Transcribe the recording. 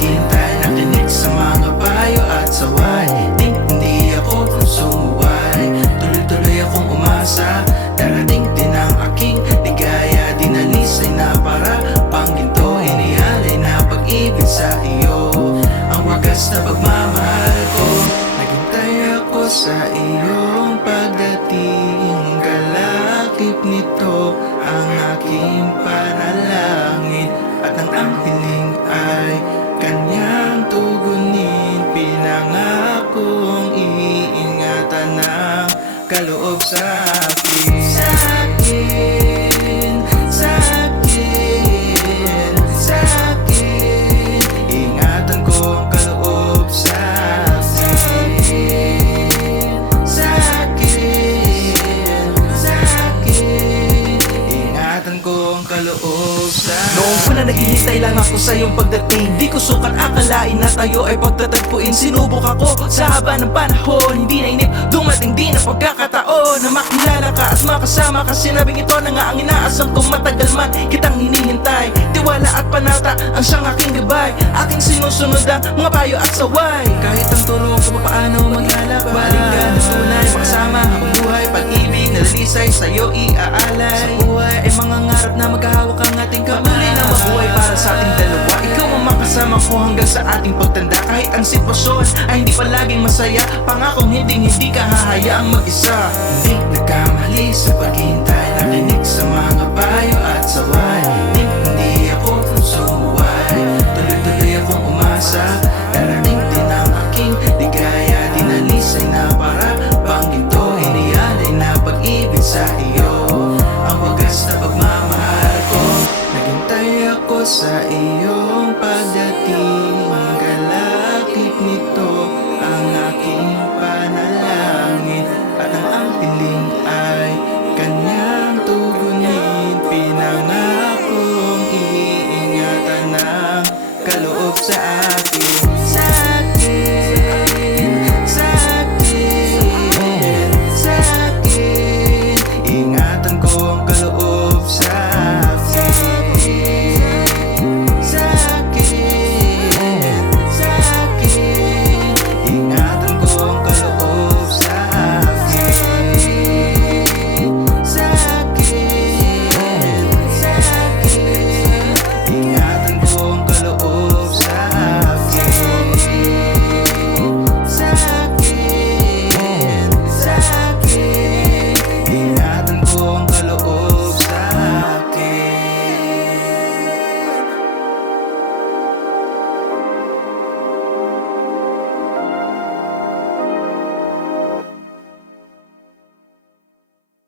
paghihintay, nakinig sa mga payo at saway. Hindi ako sumuway, tuloy-tuloy akong umasa. Darating din ang aking ligaya, dinalisay na para pang ginto. Inialay na pag-ibig sa iyo, ang wagas na pagmamahal ko. Naghintay ako sa iyong pagdating, kalakip nito ang aking panalangin. At ang hiling ay kanyang tugunin, pinangakong iingatan ng kaloob sa akin. Sa akin, sa akin, sa akin, ingatan ko ang kaloob sa akin. Sa akin, sa akin, ingatan ko ang kaloob sa akin. Noong una naghihintay lang ako sa iyong pagdating, di ko sukat akalain na tayo ay pagtatagpuin. Sinubok ako sa haba ng panahon, hindi nainip, dumating din ang pagkakataon na makilala ka at makasama ka. Sinabing ito na nga ang inaasam kong matagal man kitang hinihintay. Tiwala at panata ang siyang aking gabay, aking sinusunod ang mga payo at saway. Kahit ang turo ko paano maglalakbay, balik ka na tunay, makasama habang buhay. Pag-ibig na dalisay sa'yo iaalay. Sa buhay ay mga ngarap na magkahawak ang ating kamay. Patuloy na mabuhay para sa ating dalawa, ikaw ang makasama ko hanggang sa ating pagtanda. Kahit ang sitwasyon ay hindi palaging masaya, pangakong hindi ka hahayaang mag-isa. Hindi nagkamali sa paghihintay, nakinig sa mga payo at saway. Hindi ako sumuway, tuloy-tuloy akong umasa. Darating din ang aking ligaya, dinalisay na para pang ginto. Inialay na pag-ibig sa iyo, ang wagas na pagmamahal ko. Naghintay ako sa iyong pagdating, kalakip nito ang aking panalangin. At ang hiling ay kanyang tugunin, pinangakong iingatan ng kaloob sa akin.